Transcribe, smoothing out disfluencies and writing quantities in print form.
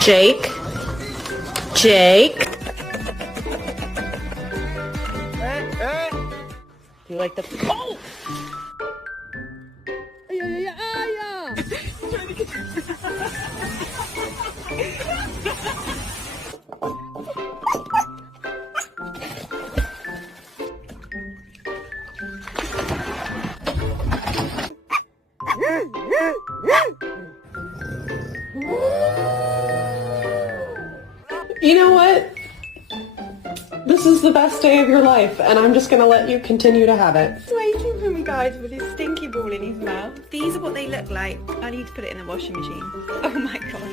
Jake? Jake? Do you like the... Oh! You know what? This is the best day of your life, and I'm just gonna let you continue to have it. He's waiting for me, guys, with his stinky ball in his mouth. These are what they look like. I need to put it in the washing machine. Oh my god.